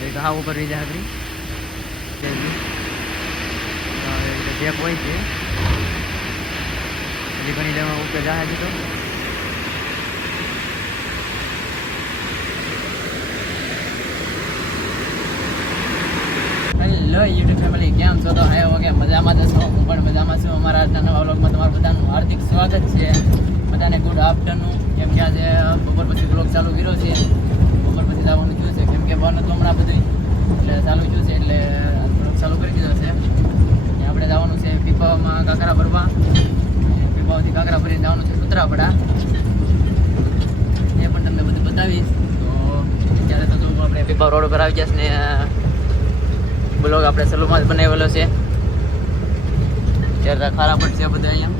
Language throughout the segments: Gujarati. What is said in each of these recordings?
હાવ ઉપર રહી જાય આગળ. ટેપ હોય છે. હજી ઘણી જણા ઉપર જાય હજી તો. હેલો યુટ્યુબ ફેમિલી, કેમ છો? તો આયો ઓકે, મજામાં તો છો હું પણ મજામાં છું. અમારા આજના નવા વ્લોગમાં તમારું બધાનું હાર્દિક સ્વાગત છે. બધાને ગુડ આફ્ટરનૂન કેમ કે આજે બપોર પછી વ્લોગ ચાલુ કર્યો છે. જવાનું થયું છે. કેમ કે બન હતું હમણાં બધું એટલે ચાલુ થયું છે, એટલે થોડુંક ચાલુ કરી દીધો છે. આપણે જવાનું છે પીપામાં કાંકરા ભરવા. અને પીપામાંથી કાંકરા ભરીને જવાનું છે સુત્રાપડા એ પણ તમને બધું બતાવીશ. તો અત્યારે તો આપણે પીપા રોડ પર આવી જશે ને બ્લોગ આપણે સલુમાં જ બનાવેલો છે. ત્યારે ખારા પણ છે બધા અહીંયા.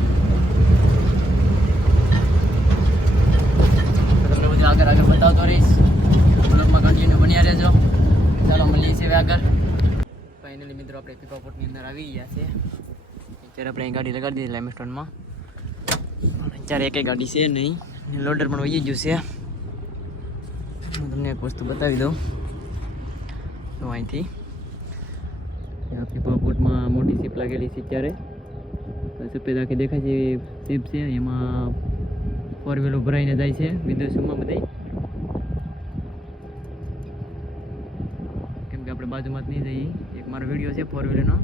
બધું આગળ આગળ બતાવતો રહીશ. બ્લોગમાં કન્ટિન્યુ બન્યા રહેજો. ચાલો, મળીએ છીએ આગળ. ફાઇનલી મિત્રો, આપણે પીપાપોટની અંદર આવી ગયા છે અત્યારે આપણે અહીં ગાડી લગાડી દીધી લાઇમસ્ટોનમાં અત્યારે એક ગાડી છે નહીં. લોડર પણ વહી ગયું છે. હું તમને એક વસ્તુ બતાવી દઉં. તો અહીંથી. પીપાપોટમાં પાપોટમાં મોટી સીપ લાગેલી છે ત્યારે સફેદ આખી દેખાય છે સીપ છે. એમાં ફોર વ્હીલો ઉભરાઈને જાય છે, વિદેશોમાં બધી કેમ કે આપણે બાજુમાં જ નહીં જઈએ. એક મારો વીડિયો છે ફોર વ્હીલરનો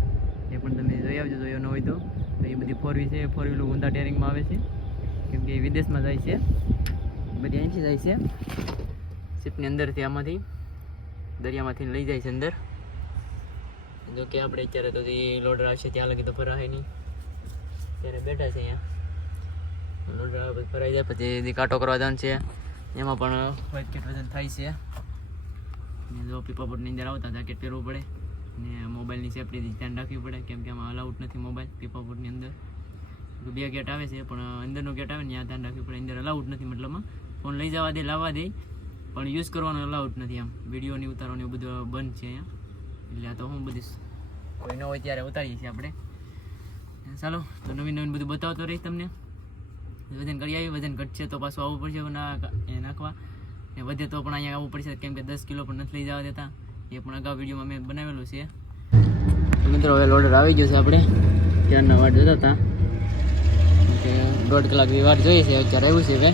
એ પણ તમે જોઈ આવજો, જોયો ન હોય તો. તો એ બધી ફોર વ્હીલ છે ફોર વ્હીલર ઊંધા ટેરિંગમાં આવે છે. કેમ કે એ વિદેશમાં જાય છે. બધી અહીંથી જાય છે. શિપની અંદરથી આમાંથી, દરિયામાંથી લઈ જાય છે અંદર. જો કે આપણે અત્યારે તો એ લોડર આવશે ત્યાં લગી તો ફરાય નહીં. ત્યારે બેઠા છે અહીંયા. લોડર ફરાઈ જાય, પછી કાંટો કરવા જવાનું છે, એમાં પણ વ્હાઇટ કેટ વજન થાય છે. ને જો પીપા પોટની અંદર આવતા જેકેટ પહેરવું પડે. ને મોબાઈલની સેફટીથી ધ્યાન રાખવી પડે, કેમ કે આમાં અલાઉડ નથી મોબાઈલ પીપા પોટની અંદર. બે ગેટ આવે છે, પણ અંદરનો ગેટ આવે ને ત્યાં ધ્યાન રાખવી પડે. અંદર અલાઉડ નથી મતલબમાં ફોન લઈ જવા દે, લાવવા દે, પણ યુઝ કરવાનો અલાઉડ નથી આમ. વિડીયોની ઉતારવાની બધું બંધ છે અહીંયા. એટલે આ તો હું બધી કોઈ ન હોય ત્યારે ઉતારીએ છીએ આપણે. ચાલો, તો નવીન નવીન બધું બતાવતો રહીશ તમને. વજન કરી આવી, વજન ઘટશે તો પાછું આવવું પડશે નાખવા. ને વધે તો પણ અહીંયા આવવું પડશે, કેમ કે દસ કિલો પણ નથી લઈ જવા દેતા. એ પણ અગાઉ વિડીયોમાં મેં બનાવેલું છે. મિત્રો, હવે લોડર આવી ગયો છે આપણે. ત્યારના વાટ જતા હતા. કે દોઢ કલાકની વાટ જોઈએ છે, અત્યારે આવ્યું છે કે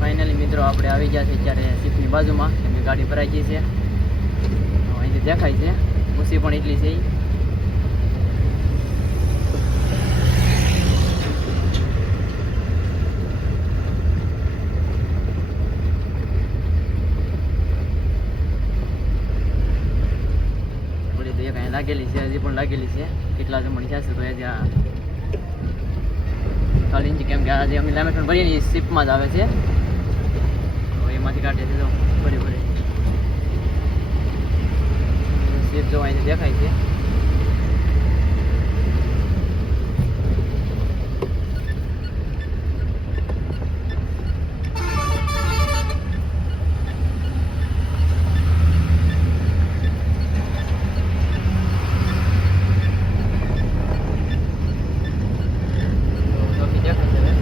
ફાઇનલી મિત્રો આપણે આવી ગયા છે અત્યારે સીપની બાજુમાં કેમ કે ગાડી ભરાઈ ગઈ છે તો અહીંથી દેખાય છે ખુશી પણ એટલી છે ઈ. થોડી તો એક અહીંયા લાગેલી છે, હજી પણ લાગેલી છે. કેટલા જમણી થશે તો હજી આ ખાલી છે કેમ કે આજે અમે લામેટન ભરીએ ને શિપમાં જ આવે છે. તો એમાંથી કાઢીએ છે તો ભરી ભરી. શિપ અહીંથી દેખાય છે તો ચોકી દેખાય છે હવે.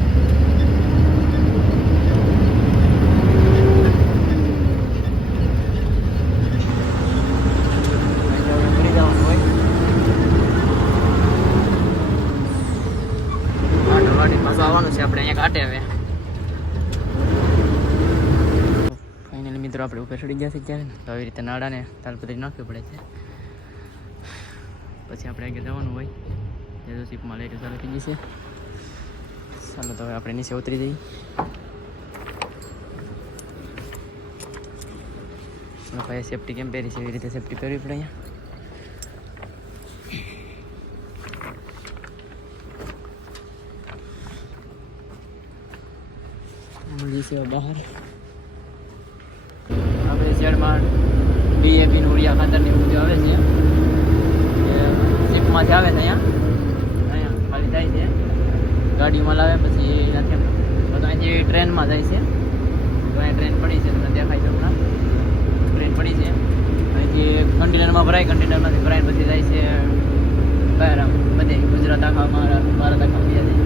અહીંથી હવે ભરી જવાનું હોય. આટો વાળી પાછું આવવાનું છે આપણે અહીંયા કાંટે હવે ફાઇનલી ચડી ગયા છે ક્યારે તો આવી રીતે નાડાને તાલપત્રી નાખવી પડે છે. પછી આપણે આગળ જવાનું હોય. તો શીપમાં લાઈટો ચાલુ થઈ જશે ચાલો તો હવે આપણે નીચે ઉતરી જઈએ. ભાઈ સેફટી કેમ પહેરી છે? એવી રીતે સેફટી પહેરવી પડે અહીંયા. મળી છે બહાર આપણે શેડમાં ડીએપી નું ઉડિયા ખાતરની બધું આવે છે એ શીપમાંથી આવે છે અહીંયા? અહીંયા, ખાલી જાય છે. ગાડીમાં લાવે પછી એનાથી અહીંથી ટ્રેનમાં જાય છે, તો અહીંયા ટ્રેન પડી છે, તમને દેખાય છે હમણાં. ટ્રેન પડી છે. અહીંથી કન્ટેનરમાં ભરાય, કન્ટેનરમાંથી ભરાય પછી જાય છે, બહાર બધે, ગુજરાત આખા મહારાષ્ટ્ર ભારત આખા બીજા જાય.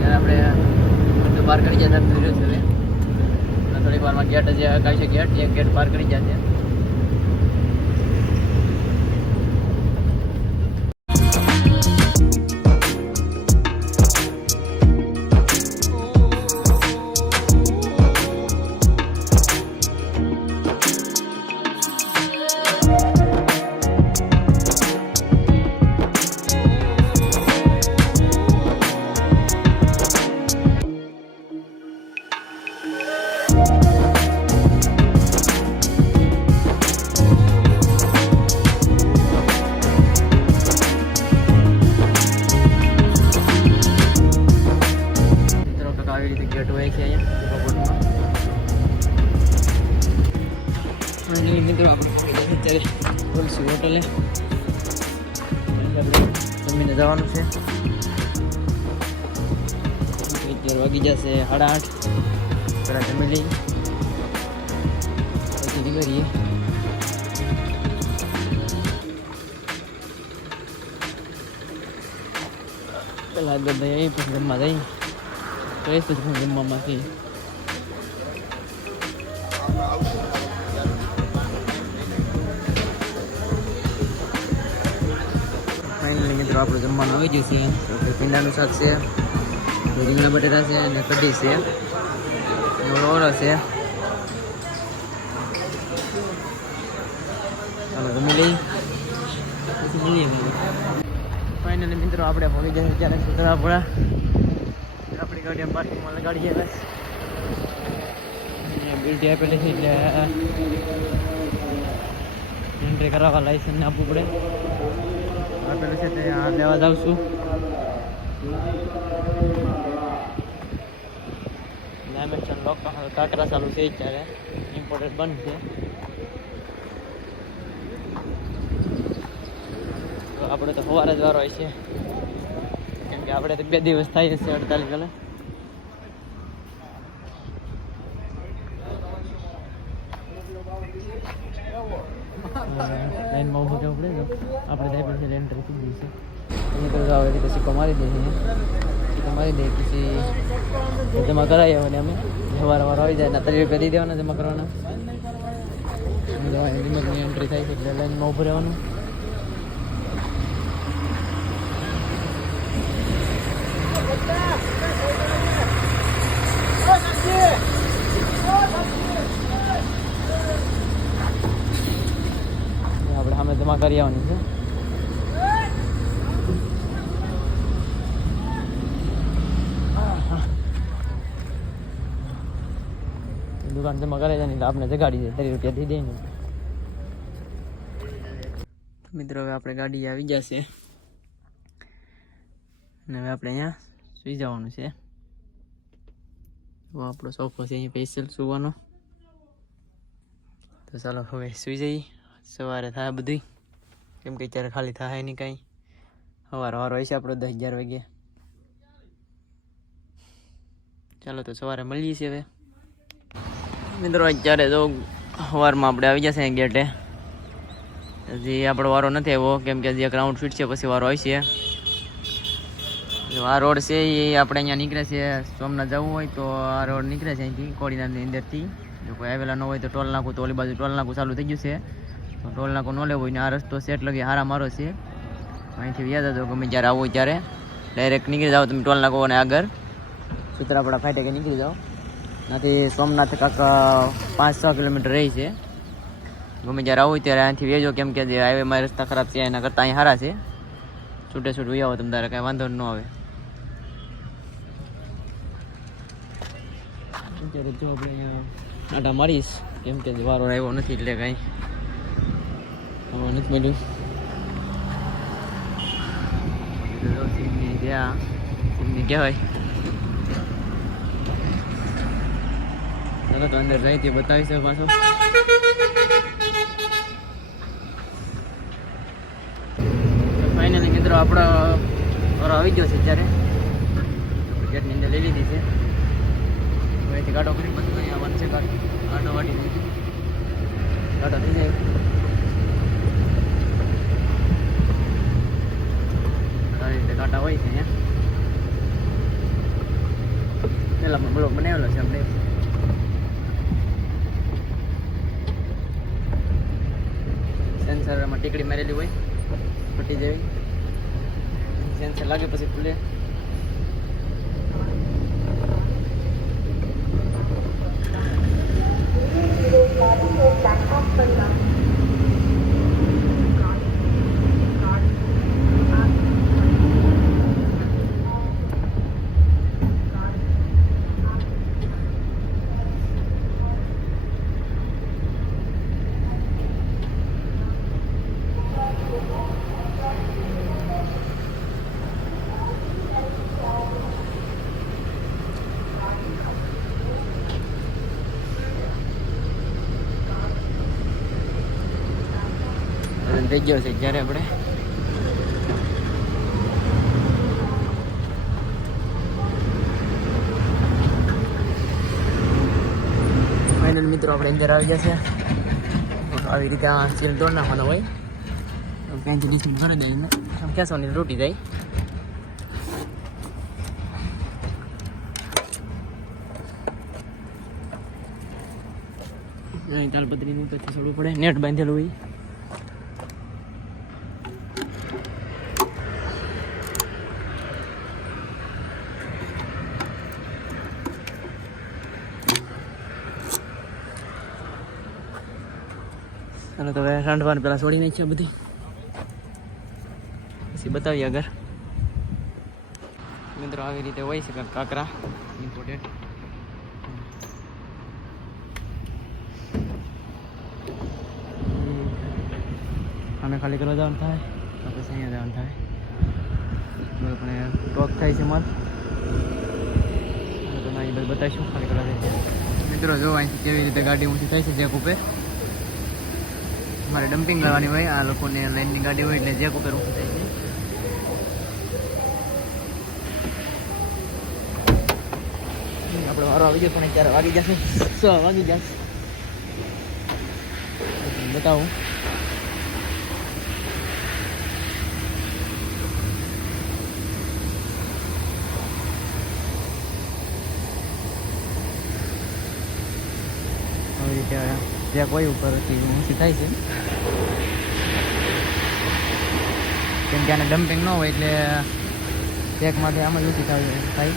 ત્યારે આપણે બધું પાર કરી જતા ફેર્યો છે થોડીક વારમાં ગેટ જે, કાંઈ છે ગેટ એક ગેટ પાર કરી જશે તુલસી હોટલે. જમીને જવાનું છે. અત્યારે વાગી જશે, સાડા આઠ. પેલા જમી લઈ પછી નીકળીએ. પેલા બધા અહીં પછી જમવા જઈએ. તો એ પછી જમવામાંથી જમવાનું આવી ગયું છે. તો ભીંડાનું શાક છે, રીંગણા બટેટા છે અને કઢી છે. ઓળો છે. મિત્રો, આપણે પહોંચી જઈએ ત્યારે સુધરાપુરા. આપણી ગાડી પાર્કિંગમાં લગાડીએ બસ બિલ્ટી આપેલી છે એટલે એન્ટ્રી કરાવવા લાઇસન્સ આપવું પડે. લેવા જાઉં છું. ડાયમેન્શન લોક કાંકરા ચાલુ છે અત્યારે. ઇમ્પોર્ટેડ બંધ છે. આપણે તો સવારે જ વારો હોય છે. કેમ કે આપણે તો બે દિવસ થાય છે અડતાલીસ કલાક. લાઈનમાં ઊભું જવું પડે આપણે જાય પછી થઈ ગઈ છે અહીંયા તો આવે રીતે સિક્કો મારી દઈએ છે સિક્કો મારી દે પછી જમા કરાવી આવવાની અમે. સવારે વાર આવી જાય ને ત્રીસ રૂપિયા દઈ દેવાના જમા કરવાના. રિમોટની એન્ટ્રી થાય છે એટલે લાઈનમાં ઊભું રહેવાનું. જમા કરી આવવાની છે. દુકાન જમા કરે છે ને આપણે જગાડી દે ત્રીસ રૂપિયા દઈ દે ને મિત્રો, હવે આપણે ગાડી આવી જશે. અને હવે આપણે અહીંયા સુઈ જવાનું છે. તો આપણો સોફો છે અહીં સ્પેશિયલ સુવાનો. તો ચાલો હવે સુઈ જઈએ. સવારે થાય બધું કેમ કે અત્યારે ખાલી થાય નહીં કાંઈ. સવાર વાર હોય છે આપણો દસ અગિયાર વાગે ચાલો તો સવારે મળીએ છીએ હવે. મિત્રો, અત્યારે તો સવારમાં આપણે આવી જશે ગેટે. હજી આપણો વારો નથી આવ્યો, કેમ કે હજી ગ્રાઉન્ડ ફીટ છે, પછી વારો આવશે છે આ રોડ છે એ આપણે અહીંયા નીકળે છે, સોમનાથ જવું હોય તો આ રોડ નીકળે છે અહીંથી, કોડીનારની અંદરથી. જો કોઈ આવેલા ન હોય તો ટોલ નાખું, તો ઓલી બાજુ ટોલ નાખું, ચાલુ થઈ ગયું છે. ટોલ નાકો ન લેવો હોય ને આ રસ્તો સેટ લગી હારા મારો છે. અહીંથી વ્યાજ હતો ગમે જ્યારે આવો ત્યારે. ડાયરેક્ટ નીકળી જાઓ તમે ટોલ નાકો અને આગળ. સુત્રાપડા ફાટે કે નીકળી જાઓ. ત્યાંથી સોમનાથ કાંક પાંચ, છ કિલોમીટર રહી છે. ગમે જ્યારે આવું ત્યારે અહીંથી વેજો કેમ કે જે હાઈવેમાં રસ્તા ખરાબ છે, એના કરતાં અહીં સારા છે. છૂટે છૂટ વહી આવો તમે તારે, કાંઈ વાંધો ન આવે. અત્યારે જો આપણે અહીંયા આટા મારીશ. કેમ કે વારો આવ્યો નથી એટલે કાંઈ. આમાં નથી મળ્યું જો સિંહની ત્યાં સિંહની કહેવાય ચાલો તો અંદર જાય તે બતાવીશ પાછો ફાઇનલી મિત્રો આપણો આવી ગયો છે ત્યારે ગેટની અંદર લઈ લીધી છે અહીંથી ગાડો કરી બધું અહીંયા આવવાનું છે ગાડી ગાડો વાટી ગાડો થઈ જાય આવી રીતે કાંટા હોય છે અહીંયા પેલા બ્લોક બનાવેલો છે આપણે સેન્સરમાં ટીકડી મારેલી હોય ફટી જેવી સેન્સર લાગે પછી ખુલે અને થઈ ગયો છે જ્યારે આપણે ફાઇનલ મિત્રો આપણે અંદર આવી જશે આવી રીતે આ સીલ દોડ નાખવાનો હોય. ડિસ્ટિંગ કરી દે આમ ખેંચવાની રોટી જાય. અહીં પછી છોડવું પડે. નેટ બાંધેલું હોય. તો હવે રાંધવાનું પહેલાં છોડી નાખીએ બધી. પછી બતાવીએ આગળ. મિત્રો આવી રીતે હોય છે કાંકરા. ઇમ્પોર્ટેન્ટ આને ખાલી કરવા જવાનું થાય પછી અહીંયા જવાનું થાય. પણ ટોક થાય છે મત તો અહીં બતાવીશું, ખાલી કરવા જાય મિત્રો, જો અહીંથી કેવી રીતે ગાડી ઊંચી થાય છે જેક ઉપર. મારે ડમ્પિંગ કરવાની હોય, આ લોકોને લાઈનની ગાડી હોય એટલે જે કોઈ કરવું. થાય આપણે વારો આવી ગયો પણ અત્યારે વાગી જશે. સો વાગી જશે? બતાવું. આવી રીતે જ્યાં કોઈ ઉપરથી ઊંચી થાય છે. કેમ કે આને ડમ્પિંગ ન હોય એટલે ચેકમાંથી આમ જ ઊંચી થાય થાય.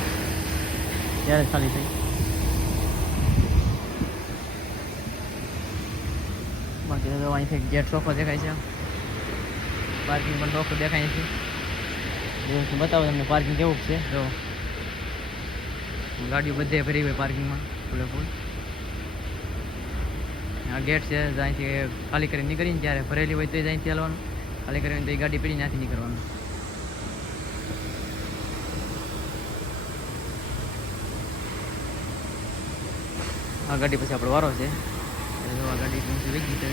ત્યારે ખાલી થાય. બાકી તો અહીંથી ગેટ ચોખ્ખો દેખાય છે. પાર્કિંગ પણ ચોખ્ખું દેખાય છે. બતાવો તમને પાર્કિંગ કેવું છે? જો. ગાડીઓ બધે ભરી હોય પાર્કિંગમાં ફૂલે ફૂલ આ ગેટ છે જ્યાંથી ખાલી કરીને નીકળીને જ્યારે ભરેલી હોય તો જ્યાંથી અહીંથી ચાલવાનું. ખાલી કરીને તો એ ગાડી પીડી ત્યાંથી નીકળવાનું. આ ગાડી પછી આપણો વારો છે. આ ગાડી વહી છે.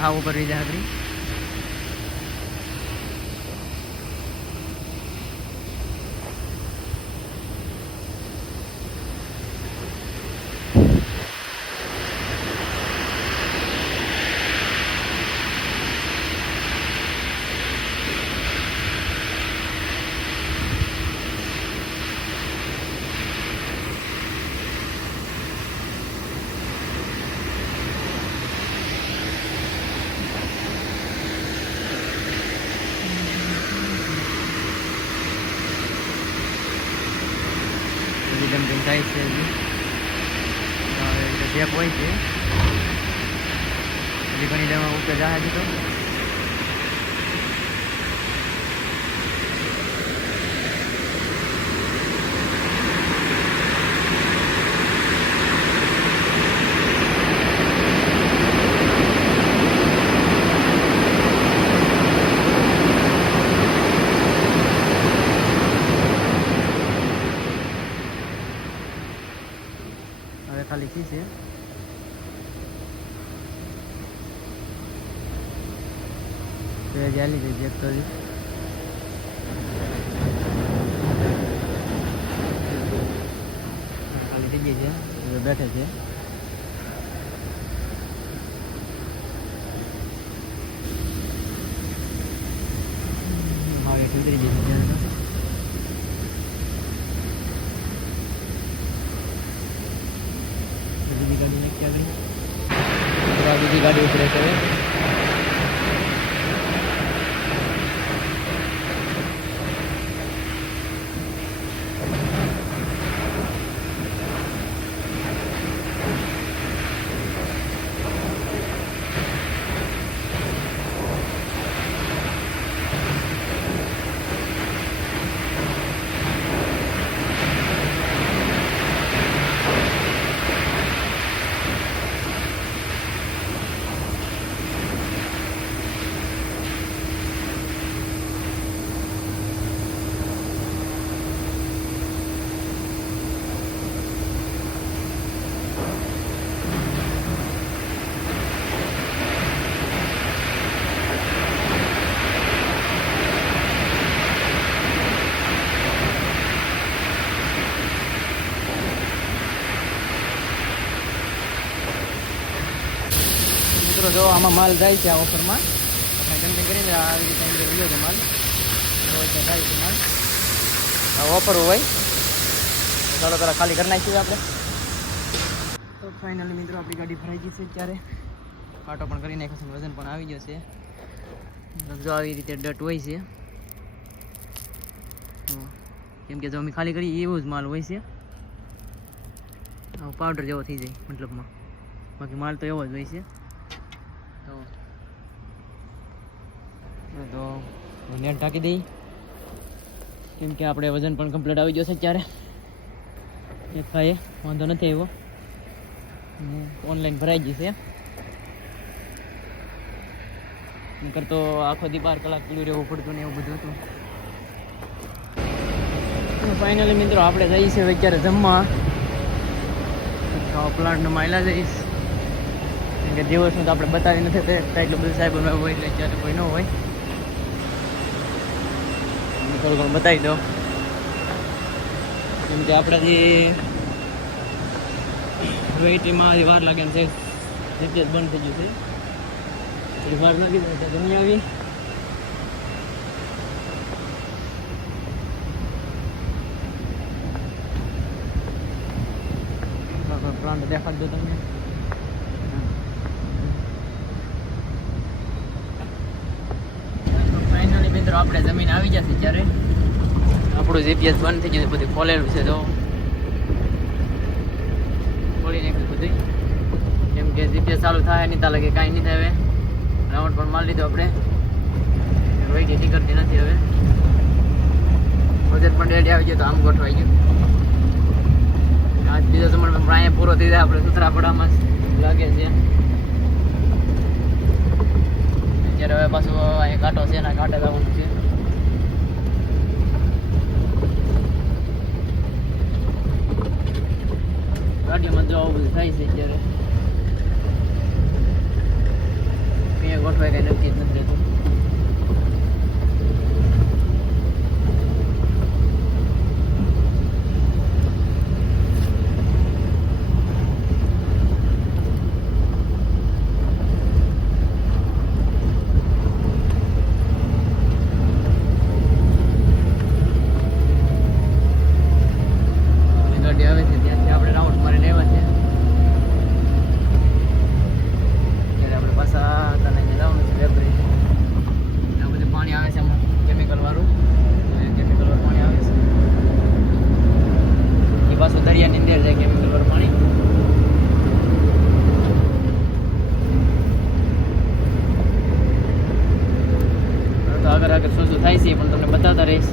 હા ઉપર રહી જાય આપણી બધી ડમ્પિંગ થાય છે હજી હવે એટલે જેક હોય છે. જે ઘણી ડેમાં ઉપર જાય હજી તો એસી છે તો એ ચાલી ગઈ ચેક કરી ખાલી થઈ ગઈ છે હવે બેઠે છે મારે ઉતરી ગઈ છે ત્યારે તો. બીજી ગાડી ને ક્યાં ગઈ તો આ બીજી ગાડી ઉપરે છે હવે. મિત્રો જો આમાં માલ જાય છે આ ઓફરમાં. આપણે ગણતરી કરીને આવી રીતે અંદર રહ્યો છે માલ. જાય છે માલ. ઓફર હોય. ચાલો તારા ખાલી કરી નાખીએ આપણે. તો ફાઇનલી મિત્રો આપણી ગાડી ભરાઈ ગઈ છે ત્યારે કાંટો પણ કરી નાખ્યો છે વજન પણ આવી ગયો છે. જો આવી રીતે ડટ હોય છે. કેમ કે જો અમે ખાલી કરી એવો જ માલ હોય છે. પાવડર જેવો થઈ જાય મતલબમાં. બાકી માલ તો એવો જ હોય છે. તો નેટ ઢાંકી દઈ. કેમ કે આપણે વજન પણ કમ્પ્લીટ આવી ગયો છે ત્યારે એક ખાઈએ વાંધો નથી આવ્યો. ઓનલાઈન ભરાઈ ગઈ છે. નકર તો આખો દી બાર કલાક પીડ્યું રહેવું પડતું ને એવું બધું હતું. ફાઇનલી મિત્રો, આપણે જઈએ છીએ અત્યારે જમવા. પ્લાન્ટનો માયલા જઈશ. કે દિવસનું તો આપણે બતાવી નથી શકતા. એટલું બધું સાહેબ હોય એટલે અત્યારે કોઈ ન હોય. થોડું ઘણું બતાવી દો કેમ કે આપણે જે વેઇટીમાં હજી વાર લાગે ને છે રીતે બંધ થઈ ગયું છે એ વાર લાગી જાય જમી આવી. દેખાડ દો તમને ફાઇનલી મિત્રો આપણે જમીન આવી જશે ત્યારે જીપીએસ બંધ થઈ ગયું છે બધું ખોલેલું છે તો. ખોલી નાખ્યું બધું કેમ કે જીપીએસ ચાલુ થાય, નહીં તાલે કે કાંઈ નહીં થાય હવે. રાઉન્ડ પણ મારી લીધો આપણે. વેઇટ નીકળતી નથી હવે. બજેટ પણ રેડી આવી ગયો તો આમ ગોઠવાઈ ગયું. આજ બીજો સમય પણ અહીંયા પૂરો થઈ જાય, આપણે સુથરાપડામાં જ લાગે છે. અત્યારે હવે પાછું અહીંયા કાંટો છે એના કાંટે લાવવાનું છે. ગાડીમાં જો આવું બધું થાય છે અત્યારે. ક્યાં ગોઠવાય કઈ નક્કી જ નથી રહેતું આપણી ગાડી આવે છે ત્યાંથી આપણે રાઉન્ડ મારીને આવ્યા છે ત્યારે આપણે પાછા તને જવાનું છે વેબરી આ બધું પાણી આવે છે કેમિકલ વાળું કેમિકલ વાળું પાણી આવે છે એ પાછું દરિયાની અંદર જાય કેમિકલ વાળું પાણી તો આગળ આગળ શું શું થાય છે એ પણ તમને બતાવતા રહીશ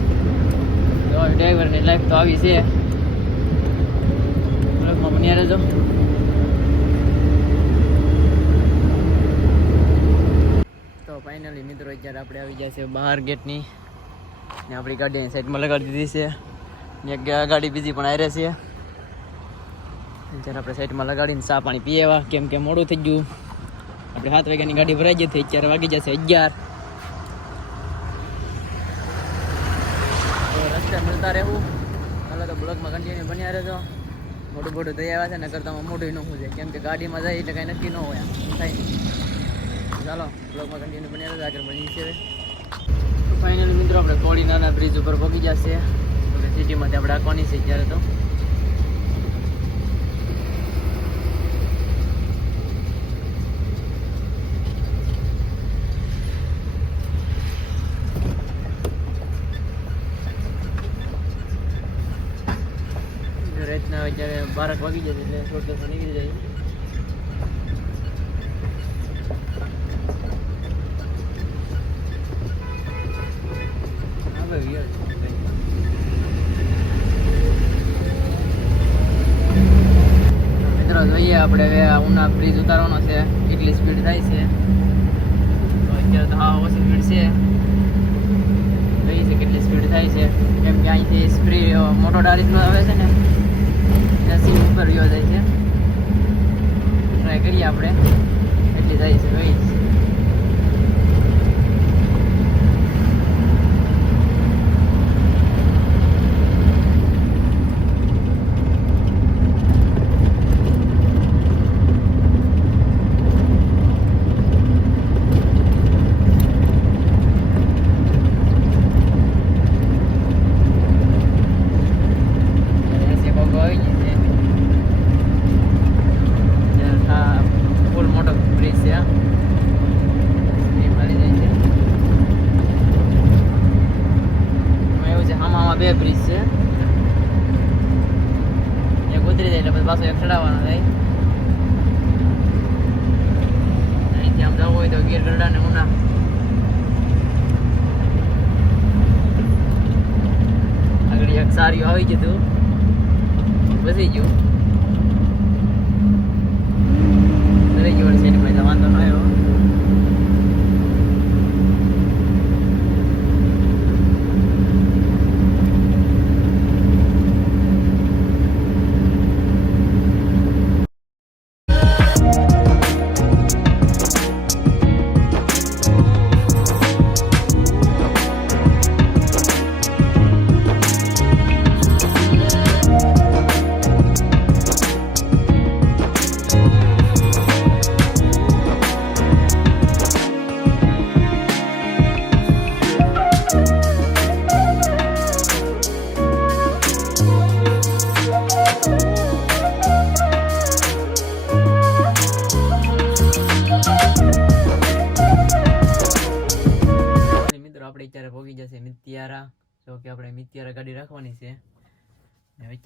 ડ્રાઈવરની લાઈફ તો આવી છે બ્લોગમાં છો તો ફાઇનલી મિત્રો અત્યારે આપણે આવી જાય છે બહાર ગેટની. ને આપણી ગાડીની સાઈડમાં લગાડી દીધી છે. ને ગાડી બીજી પણ આવી છે. અત્યારે આપણે સાઈડમાં લગાડીને ચા પાણી પીએવા કેમ કે મોડું થઈ ગયું. આપણે સાત વાગ્યાની ગાડી ભરાઈ જતી અત્યારે વાગી જશે અગિયાર તો રસ્તે મળતા રહેવું હાલો તો બ્લોગમાં કન્ટિન્યુ બન્યા રહેજો મોટું મોટું થઈ આવ્યા છે ને કરતાં મોટું ન જાય કેમ કે ગાડીમાં જાય એટલે કાંઈ નક્કી ન હોય થાય. ચાલો બ્લોગમાં કન્ટિન્યુ બની રહેજો, આગળ બની છે ફાઇનલ મિત્રો, આપણે કોળી નાના બ્રિજ ઉપર પહોંચી જશે સિટીમાંથી આપણે આંકવાની છે ત્યારે તો રાતના અત્યારે બારક વાગી જશે એટલે થોડું થોડું નીકળી જાય. મિત્રો, જોઈએ આપણે હવે ઉના બ્રિજ ઉતારવાનો છે. કેટલી સ્પીડ થાય છે. તો અત્યારે તો હા, ઓછી સ્પીડ છે. જોઈએ છે કેટલી સ્પીડ થાય છે. કેમ કે અહીંથી સ્પ્રી મોટો ડારીસનો આવે છે ને. એસી ઉપર રહ્યો જાય છે ટ્રાય કરીએ આપણે એટલી જાય છે જોઈએ છે એસી પગો આવી ગઈ છે ત્યાં આ ફૂલ મોટો બ્રિજ છે આ. એ મળી જાય છે એમાં એવું છે આમાં આમાં બે બ્રિજ છે એક ઉતરી જાય એટલે પછી પાછો એક થાય. અહીંથી આમ જવું હોય તો ગીર ગરડા ને ઉના. આગળ એક સારી આવી ગયું બસી ગયું.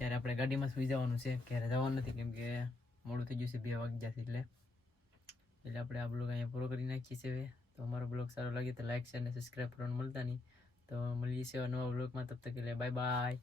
અત્યારે આપણે ગાડીમાં સુઈ જવાનું છે. ક્યારે જવાનું નથી, કેમ કે મોડું થઈ છે બે વાગી જશે એટલે. એટલે આપણે આ બ્લોગ અહીંયા પૂરો કરી નાખીએ છીએ તો અમારો બ્લોગ સારો લાગે તો લાઈક શેર અને સબસ્ક્રાઈબ કરવાનું મળતા નહીં. તો મળીએ છીએ નવા બ્લોગમાં તબ તક એટલે બાય બાય